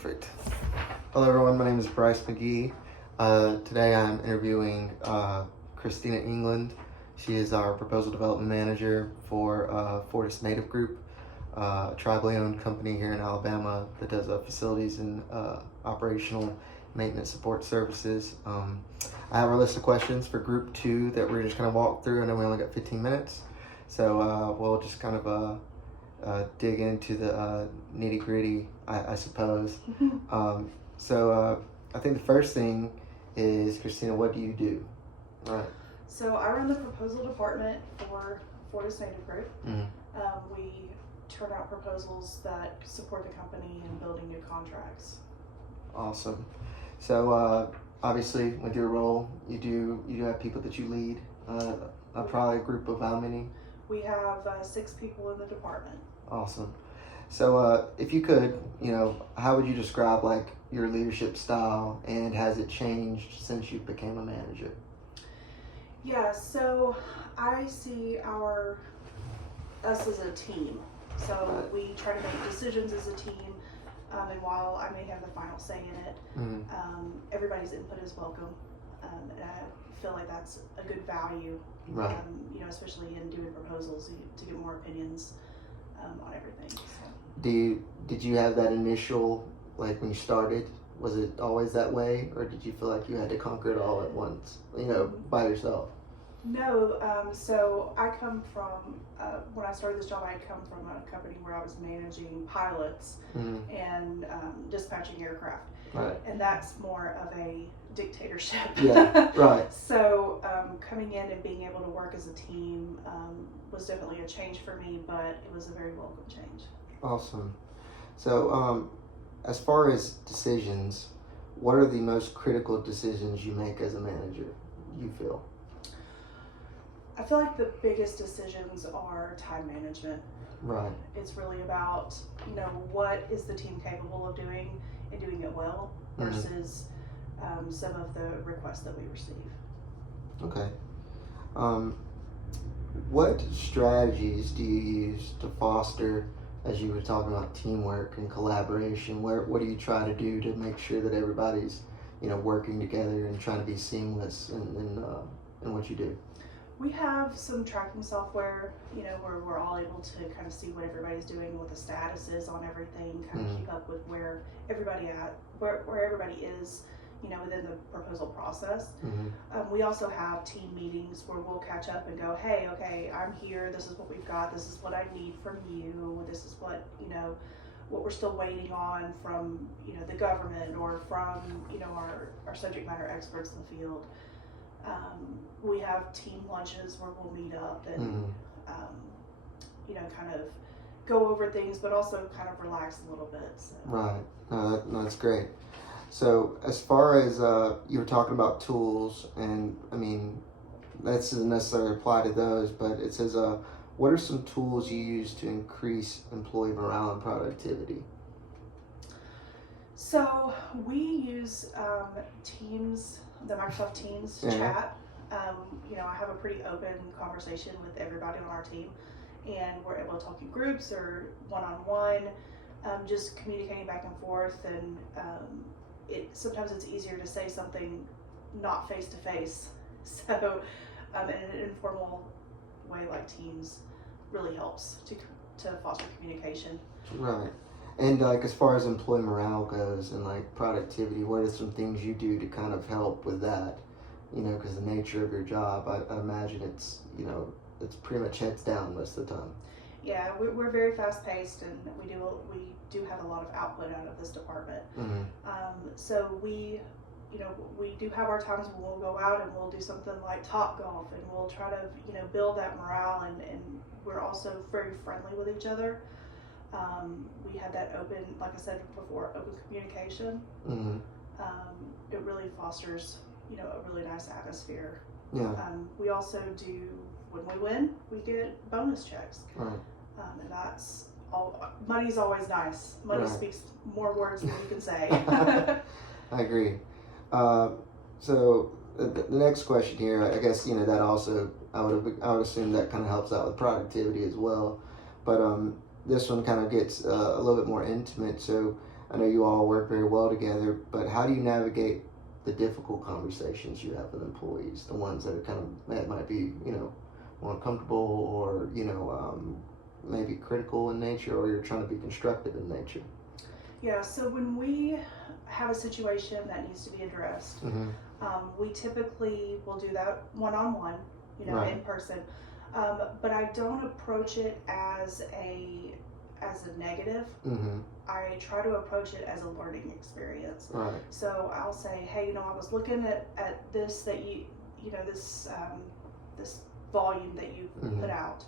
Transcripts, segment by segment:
Perfect. Hello everyone, my name is Bryce McGee. Today I'm interviewing Christina England. She is our Proposal Development Manager for Fortis Native Group, a tribally owned company here in Alabama that does facilities and operational maintenance support services. I have a list of questions for Group 2 that we're just going to walk through. I know we only got 15 minutes, so we'll just kind of dig into the nitty gritty, I suppose. So I think the first thing is, Christina, what do you do? Right. So I run the proposal department for Fortis Native Group. We turn out proposals that support the company in building new contracts. Awesome. So obviously, with your role, you do have people that you lead. Probably a group of how many? We have 6 people in the department. Awesome. So if you could, how would you describe like your leadership style, and has it changed since you became a manager? Yeah, so I see us as a team. So we try to make decisions as a team, and while I may have the final say in it, everybody's input is welcome, and I feel like that's a good value. Right. Especially in doing proposals, to get more opinions on everything. So. Did you have that initial, like when you started, was it always that way, or did you feel like you had to conquer it all at once, by yourself? No, so I come from, when I started this job, I come from a company where I was managing pilots and dispatching aircraft. Right. And that's more of a dictatorship. Yeah, right. So coming in and being able to work as a team was definitely a change for me, but it was a very welcome change. Awesome. So as far as decisions, what are the most critical decisions you make as a manager, you feel? I feel like the biggest decisions are time management. Right. It's really about, what is the team capable of doing and doing it well versus some of the requests that we receive. Okay. What strategies do you use to foster, as you were talking about, teamwork and collaboration? What do you try to do to make sure that everybody's, working together and trying to be seamless in what you do? We have some tracking software, where we're all able to kind of see what everybody's doing, what the status is on everything, kind of keep up with where everybody is, within the proposal process. We also have team meetings where we'll catch up and go, hey, okay, I'm here, this is what we've got, this is what I need from you, this is what, what we're still waiting on from, the government or from, our subject matter experts in the field. We have team lunches where we'll meet up and, kind of go over things, but also kind of relax a little bit. So. Right. No, that's great. So as far as you were talking about tools, and that doesn't necessarily apply to those, but it says, what are some tools you use to increase employee morale and productivity? So we use Teams, the Microsoft Teams chat. I have a pretty open conversation with everybody on our team, and we're able to talk in groups or one-on-one, just communicating back and forth. And sometimes it's easier to say something not face-to-face. So in an informal way like Teams really helps to foster communication. Right. And as far as employee morale goes and productivity, what are some things you do to kind of help with that? Because the nature of your job, I imagine it's pretty much heads down most of the time. Yeah, we're very fast paced, and we do have a lot of output out of this department. So we do have our times when we'll go out and we'll do something like Top Golf, and we'll try to build that morale, and we're also very friendly with each other. We had that open, like I said before, open communication. It really fosters, a really nice atmosphere. Yeah. We also do, when we win, we get bonus checks. Right. And that's all. Money's always nice. Money speaks more words than you can say. I agree. So the next question here, I guess that also I would assume that kind of helps out with productivity as well. But this one kind of gets a little bit more intimate. So I know you all work very well together, but how do you navigate the difficult conversations you have with employees, the ones that are kind of that might be, more uncomfortable or maybe critical in nature, or you're trying to be constructive in nature? Yeah, so when we have a situation that needs to be addressed, Mm-hmm. we typically will do that one-on-one, Right. in person. But I don't approach it as a negative. Mm-hmm. I try to approach it as a learning experience. Right. So I'll say, hey, I was looking at this that this volume that you Mm-hmm. put out,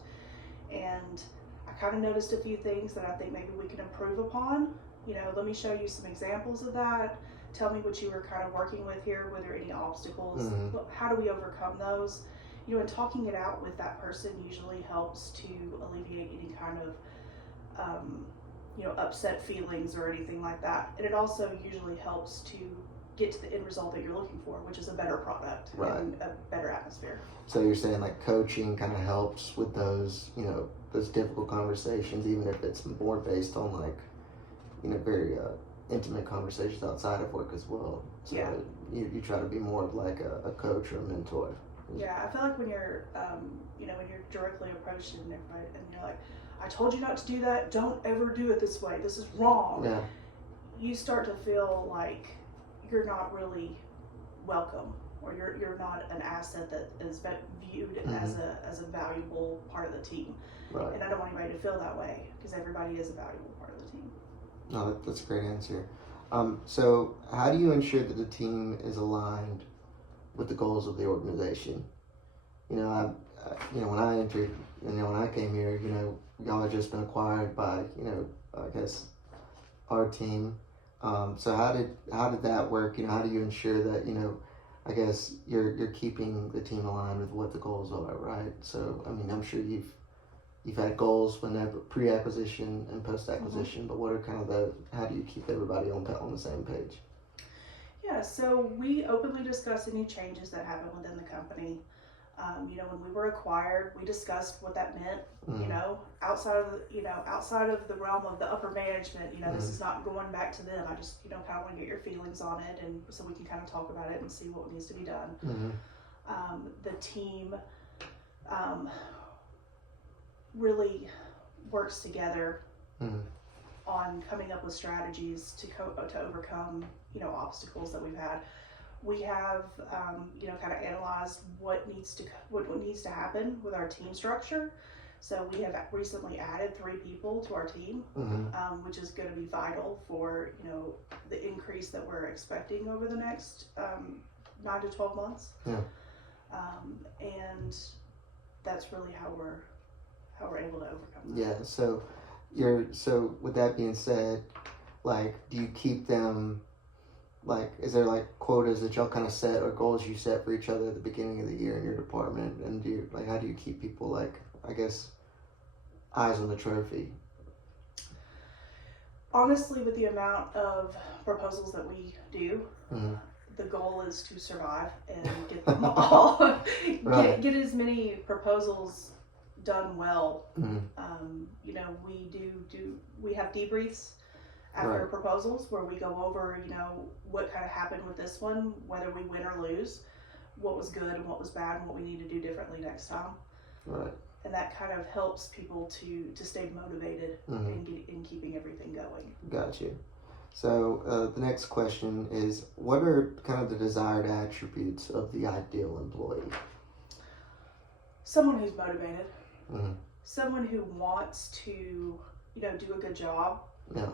and I kind of noticed a few things that I think maybe we can improve upon. Let me show you some examples of that. Tell me what you were kind of working with here. Were there any obstacles? Mm-hmm. How do we overcome those? And talking it out with that person usually helps to alleviate any kind of upset feelings or anything like that. And it also usually helps to get to the end result that you're looking for, which is a better product and a better atmosphere. So you're saying like coaching kind of helps with those, those difficult conversations, even if it's more based on like, very intimate conversations outside of work as well. So Yeah. You try to be more of like a coach or a mentor. Yeah, I feel like when you're, when you're directly approached and you're like, I told you not to do that. Don't ever do it this way. This is wrong. Yeah. You start to feel like you're not really welcome, or you're not an asset that is viewed as a valuable part of the team. Right. And I don't want anybody to feel that way, because everybody is a valuable part of the team. No, that's a great answer. So how do you ensure that the team is aligned with the goals of the organization? When I entered, when I came here, y'all had just been acquired by, I guess our team. So how did that work? How do you ensure that, I guess you're keeping the team aligned with what the goals are, right? So, I'm sure you've had goals when pre-acquisition and post-acquisition, but what are kind of how do you keep everybody on the same page? Yeah, so we openly discuss any changes that happen within the company. When we were acquired, we discussed what that meant. Outside of the realm of the upper management, this is not going back to them. I just, kind of want to get your feelings on it, and so we can kind of talk about it and see what needs to be done. Mm-hmm. The team really works together on coming up with strategies to overcome, obstacles that we've had. We have, kind of analyzed what needs to happen with our team structure. So we have recently added 3 people to our team, which is going to be vital for, the increase that we're expecting over the next 9 to 12 months. Yeah. And that's really how we're able to overcome that. Yeah. So with that being said, like, do you keep them? Like, is there like quotas that y'all kind of set or goals you set for each other at the beginning of the year in your department? And how do you keep people, like, I guess, eyes on the trophy? Honestly, with the amount of proposals that we do, Mm-hmm. the goal is to survive and get them all, Right. get as many proposals done well. Mm-hmm. We have debriefs after Right. proposals where we go over, what kind of happened with this one, whether we win or lose, what was good and what was bad, and what we need to do differently next time. Right. And that kind of helps people to stay motivated in keeping everything going. Got you. So the next question is, what are kind of the desired attributes of the ideal employee? Someone who's motivated. Mm-hmm. Someone who wants to, do a good job. Yeah.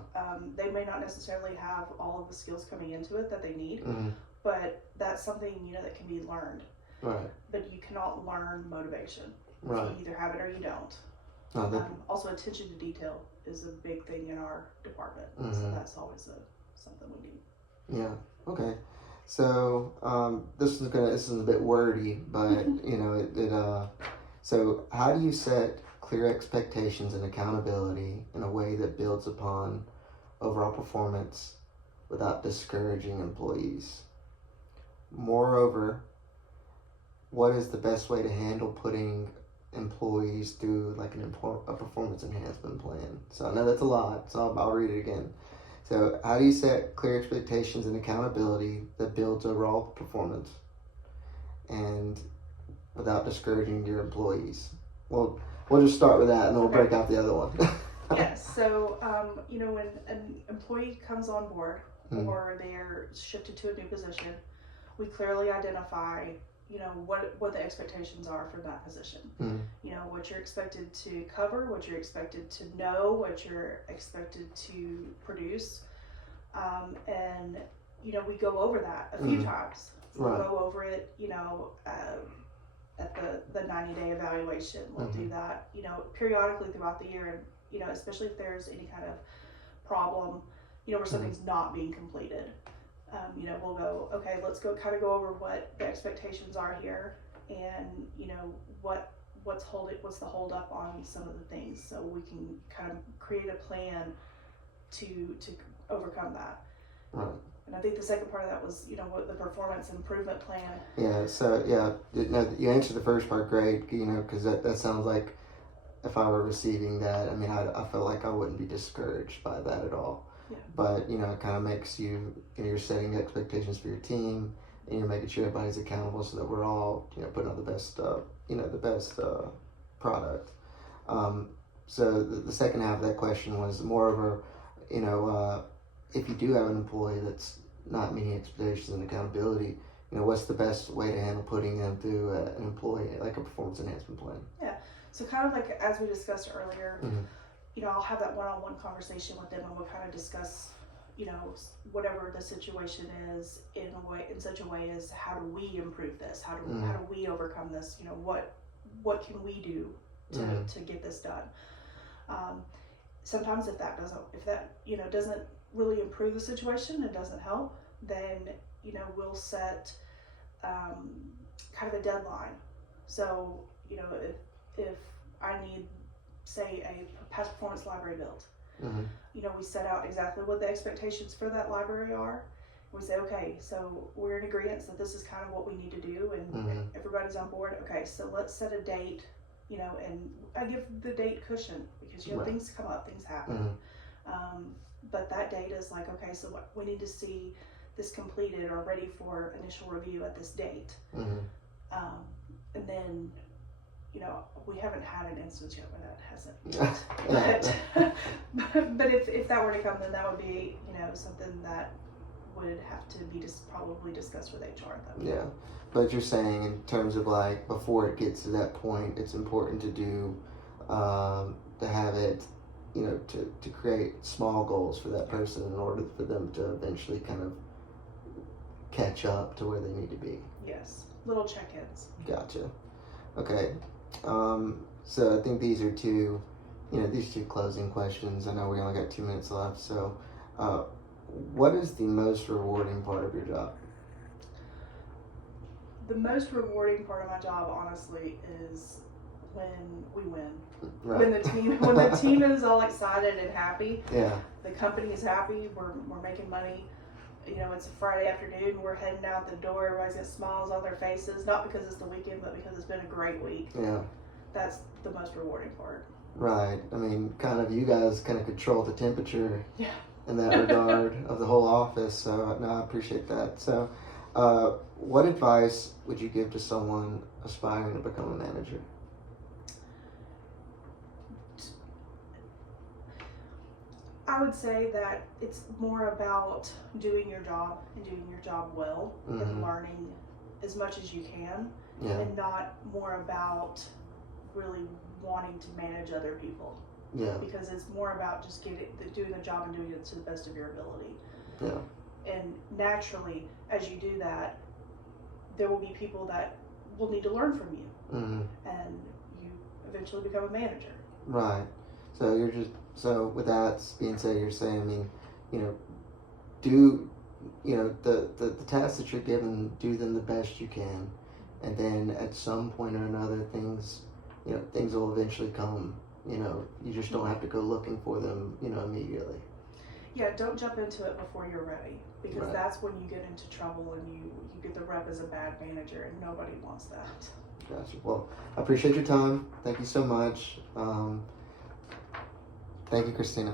They may not necessarily have all of the skills coming into it that they need, Mm-hmm. but that's something, that can be learned. Right. But you cannot learn motivation. Right. You either have it or you don't. Oh, Also, attention to detail is a big thing in our department, so that's always something we need. Yeah. Okay. So this is a bit wordy, but so how do you set clear expectations and accountability in a way that builds upon overall performance without discouraging employees? Moreover, what is the best way to handle putting employees through like a performance enhancement plan? So I know that's a lot, so I'll read it again. So how do you set clear expectations and accountability that builds overall performance and without discouraging your employees? Well, we'll just start with that and then we'll break out the other one. Yes. So, when an employee comes on board or they're shifted to a new position, we clearly identify, what the expectations are for that position. What you're expected to cover, what you're expected to know, what you're expected to produce. And, we go over that a few times. We'll go over it, at the 90-day evaluation. We'll do that, periodically throughout the year. And, especially if there's any kind of problem, where something's not being completed. We'll go, okay, let's go over what the expectations are here, and what's the hold up on some of the things, so we can kind of create a plan to overcome that. Right. And I think the second part of that was, what the performance improvement plan. Yeah. So you answered the first part great. Because that sounds like if I were receiving that, I feel like I wouldn't be discouraged by that at all. Yeah. But it kind of makes you're setting expectations for your team, and you're making sure everybody's accountable so that we're all putting out the best product. So the second half of that question was more of a if you do have an employee that's not meeting expectations and accountability, what's the best way to handle putting them through an employee, like a performance enhancement plan? Yeah. So kind of like as we discussed earlier, I'll have that one-on-one conversation with them, and we'll kind of discuss, whatever the situation is in such a way as how do we improve this? How do we overcome this? What can we do to get this done? Sometimes if that doesn't really improve the situation and doesn't help, then we'll set kind of a deadline. So if I need, say, a past performance library built, we set out exactly what the expectations for that library are. We say, okay, so we're in agreement that this is kind of what we need to do, and everybody's on board. Okay, so let's set a date, and I give the date cushion because things come up, things happen. But that date is like, okay, so what we need to see this completed or ready for initial review at this date. And then, we haven't had an instance yet where that hasn't. But if that were to come, then that would be, something that would have to be probably discussed with HR at that point. Yeah, but you're saying in terms of like before it gets to that point, it's important to do, to have it, to create small goals for that person in order for them to eventually kind of catch up to where they need to be. Yes, little check-ins. Gotcha. Okay. So I think these are two closing questions. I know we only got 2 minutes left. So, what is the most rewarding part of your job? The most rewarding part of my job, honestly, is when we win. Right. When the team is all excited and happy. Yeah. The company is happy. We're making money. It's a Friday afternoon. We're heading out the door. Everybody's got smiles on their faces, not because it's the weekend, but because it's been a great week. Yeah. That's the most rewarding part. Right. Kind of you guys kind of control the temperature. Yeah. In that regard of the whole office. So no, I appreciate that. So, what advice would you give to someone aspiring to become a manager? I would say that it's more about doing your job and doing your job well and learning as much as you can, and not more about really wanting to manage other people. Yeah. Because it's more about just doing the job and doing it to the best of your ability. Yeah. And naturally, as you do that, there will be people that will need to learn from you, and you eventually become a manager. Right. So with that being said, you're saying, do, the tasks that you're given, do them the best you can, and then at some point or another, things will eventually come. You just don't have to go looking for them, immediately. Yeah, don't jump into it before you're ready, because Right. that's when you get into trouble and you get the rep as a bad manager, and nobody wants that. Gotcha. Well, I appreciate your time. Thank you so much. Thank you, Christina.